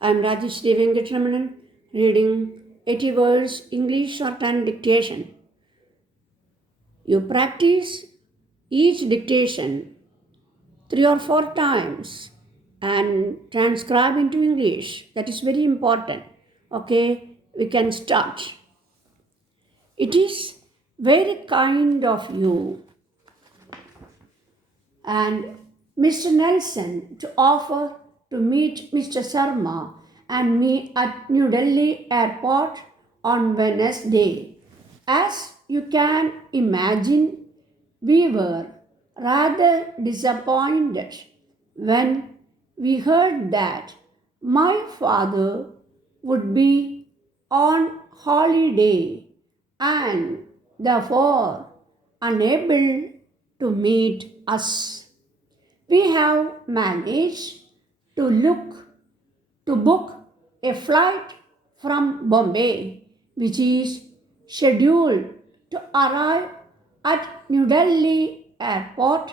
I am Rajeshri Venkatramanan, reading 80 words English shorthand dictation. You practice each dictation 3 or 4 times and transcribe into English. That is very important. Okay, we can start. It is very kind of you and Mr. Nelson to offer to meet Mr. Sharma and me at New Delhi airport on Wednesday. As you can imagine, we were rather disappointed when we heard that my father would be on holiday and therefore unable to meet us. We have managed to book a flight from Bombay, which is scheduled to arrive at New Delhi airport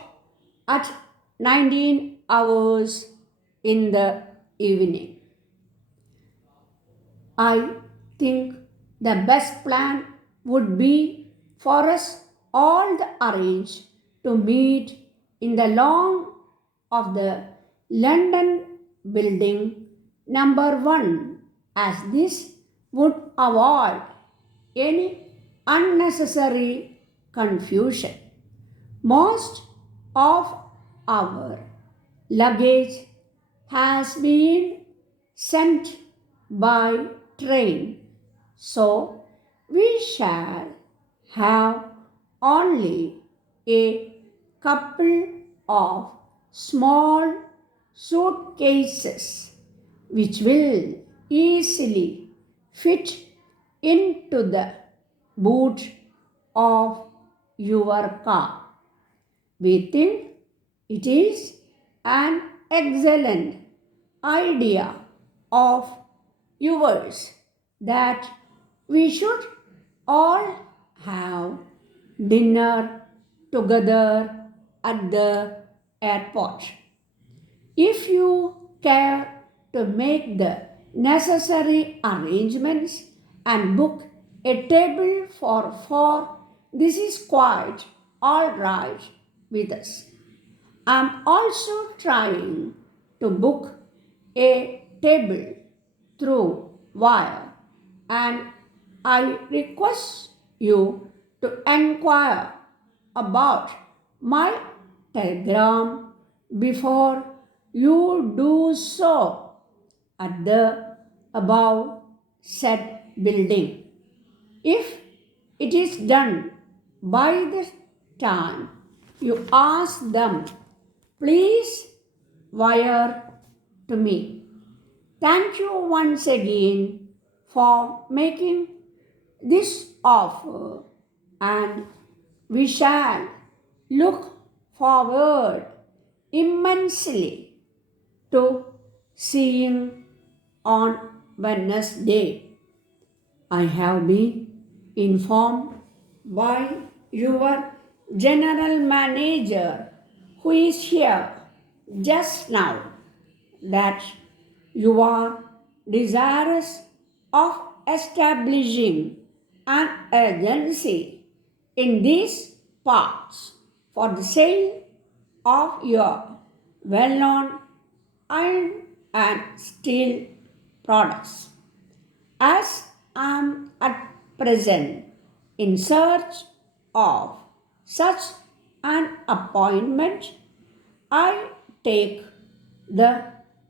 at 19 hours in the evening. I think the best plan would be for us all to arrange to meet in the lawn of the London building number 1, as this would avoid any unnecessary confusion. Most of our luggage has been sent by train, so we shall have only a couple of small suitcases which will easily fit into the boot of your car. We think it is an excellent idea of yours that we should all have dinner together at the airport. If you care to make the necessary arrangements and book a table for four, this is quite all right with us. I'm also trying to book a table through wire and I request you to inquire about my telegram before you do so at the above said building. If it is done by the time you ask them, please wire to me. Thank you once again for making this offer, and we shall look forward immensely to seeing on Wednesday. I have been informed by your general manager who is here just now that you are desirous of establishing an agency in these parts for the sale of your well-known iron and steel products. As I am at present in search of such an appointment, I take the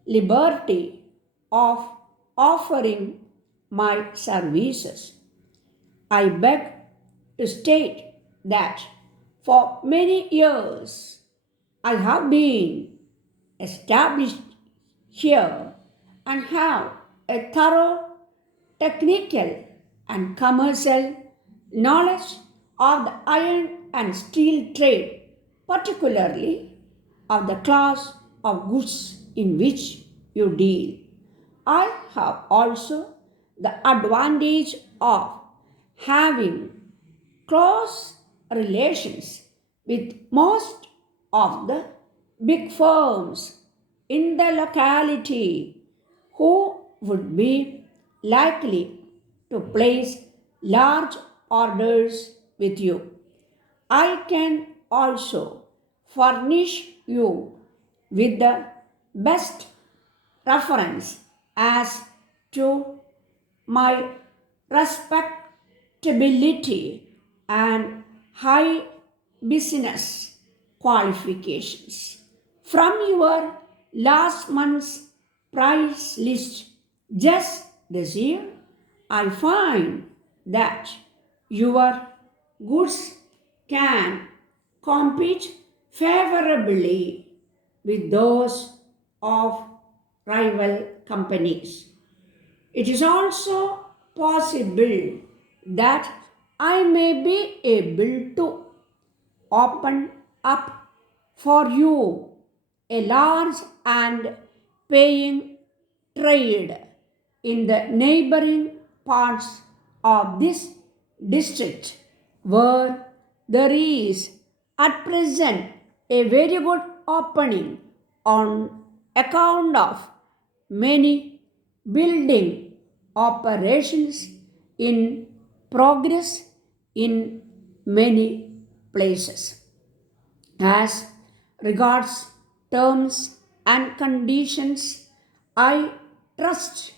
liberty of offering my services. I beg to state that for many years I have been established here and have a thorough technical and commercial knowledge of the iron and steel trade, particularly of the class of goods in which you deal. I have also the advantage of having close relations with most of the big firms in the locality who would be likely to place large orders with you. I can also furnish you with the best reference as to my respectability and high business qualifications. From your last month's price list just this year, I find that your goods can compete favorably with those of rival companies. It is also possible that I may be able to open up for you a large and paying trade in the neighboring parts of this district where there is at present a very good opening on account of many building operations in progress in many places. As regards terms and conditions, I trust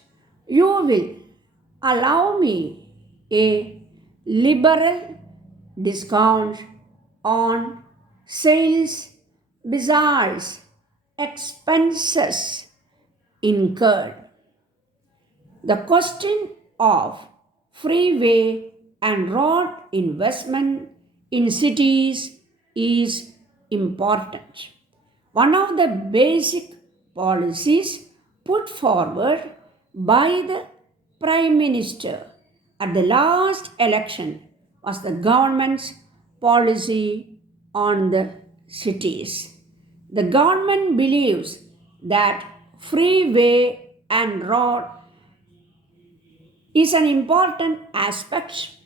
you will allow me a liberal discount on sales besides expenses incurred. The question of freeway and road investment in cities is important. One of the basic policies put forward by the Prime Minister at the last election was the government's policy on the cities. The government believes that freeway and road is an important aspect